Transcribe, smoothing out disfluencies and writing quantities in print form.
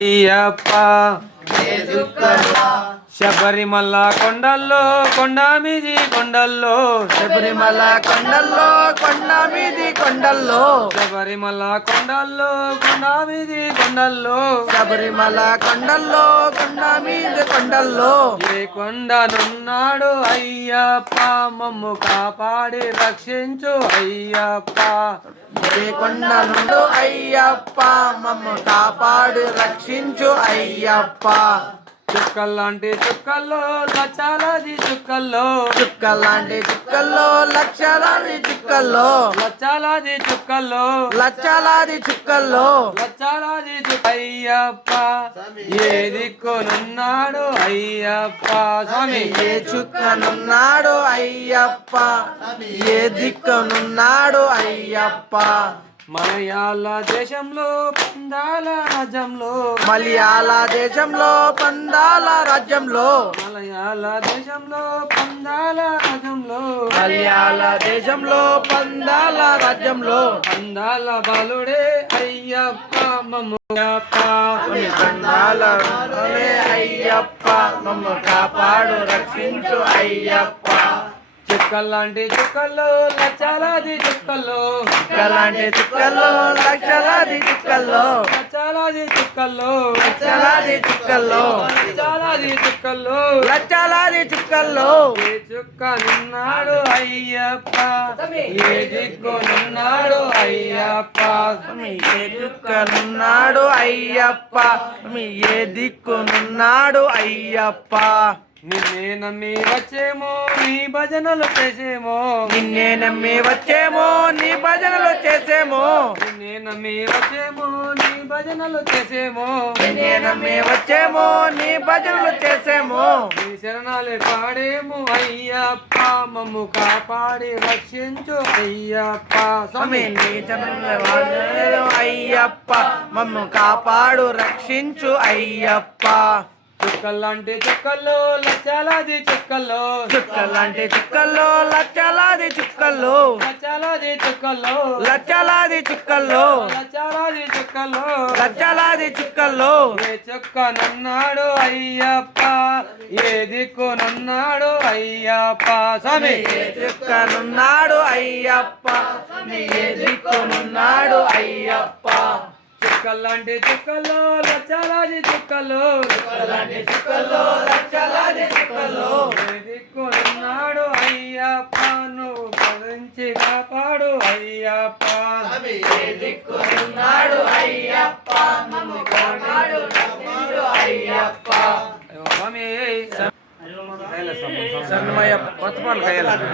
అయ్యప్ప శబరిమల కొండల్లో కొండ మీది కొండల్లో శబరిమల కొండల్లో కొండ మీది కొండల్లో శబరిమల కొండల్లో కొండ మీది కొండల్లో శబరిమల కొండల్లో కొండ మీది కొండల్లో ఏ కొండనున్నాడు అయ్యప్ప మమ్ము కాపాడి రక్షించు అయ్యప్ప ఏ కొండ నుండు అయ్యప్ప మమ్ము కాపాడు రక్షించు అయ్యప్ప చుక్కల్లాంటి చుక్కల్లో లచ్చాలాది చుక్కల్లో చుక్కలాంటి చుక్కల్లో లక్షలాది చుక్కల్లో లచ్చాలాది చుక్కల్లో లక్షలాది చుక్కల్లో లచ్చాలాది అయ్యప్ప ఏ దిక్కునున్నాడు అయ్యప్ప స్వామి ఏ చుక్కనున్నాడు అయ్యప్ప ఏ దిక్కునున్నాడు అయ్యప్ప మలయాళ దేశంలో పందాల రాజ్యంలో మలయాళ దేశంలో పందాల రాజ్యంలో మలయాళ దేశంలో పందాల రాజ్యంలో మలయాళ దేశంలో పందాల రాజ్యంలో పందాల బాలుడే అయ్యప్ప మమ్మప్ప పందాల బాలుడే అయ్యప్ప మమ్ము కాపాడు రక్షించు అయ్యప్ప చుక్కల్లాంటి చుక్కల్లో లచ్చాలాది చుక్కల్లో చుక్కలాంటి చుక్కల్లో లక్షలాది చుక్కల్లో లచ్చాలాది చుక్కల్లో లక్షలాది చుక్కల్లో లచ్చాలాది చుక్కల్లో లక్షలాది చుక్కల్లో ఏ చుక్కనున్నాడు అయ్యప్ప ఏ దిక్కునున్నాడు అయ్యప్ప ఏ చుక్కనున్నాడు అయ్యప్ప ఏ దిక్కునున్నాడు అయ్యప్ప నిన్నే నమ్మి వచ్చేమో నీ భజనలు చేసేమో నిన్నే నమ్మి వచ్చేమో నీ భజనలు చేసేమో నిన్నే నమ్మి వచ్చేమో నీ భజనలు చేసేమో నిన్నే నమ్మి వచ్చేమో నీ భజనలు చేసేమో నీ శరణాలే పాడేమో అయ్యప్ప మమ్ము కాపాడి రక్షించు అయ్యప్ప స్వామి నీ చరణాలు అయ్యప్ప మమ్ము కాపాడు రక్షించు అయ్యప్ప చుక్కల్లాంటి చుక్కల్లో లచ్చాలాది చుక్కల్లో చుక్కలాంటి చుక్కల్లో లక్షలాది చుక్కల్లో లచ్చాలాది చుక్కల్లో లక్షలాది చుక్కల్లో లచ్చాలాది చుక్కల్లో లక్షలాది చుక్కల్లో ఏ చుక్కనున్నాడు అయ్యప్ప ఏ దిక్కునున్నాడు అయ్యప్ప స్వామి ఏ చుక్కనున్నాడు అయ్యప్ప ఏ దిక్కునున్నాడు అయ్యప్ప చుక్కల్లాంటి చుక్కల్లో లచ్చాలాది చుక్కల్లో చుక్కలాంటి చుక్కల్లో లక్షలాది చుక్కల్లో ఏ దిక్కునున్నాడు అయ్యప్ప నువ్వు భరించి కాపాడు అయ్యప్ప ఏ దిక్కునున్నాడు అయ్యప్ప మమ్ము కాపాడు రక్షించు అయ్యప్ప స్వామి సన్నమయ్య కొత్తపాలు కయ్యాలి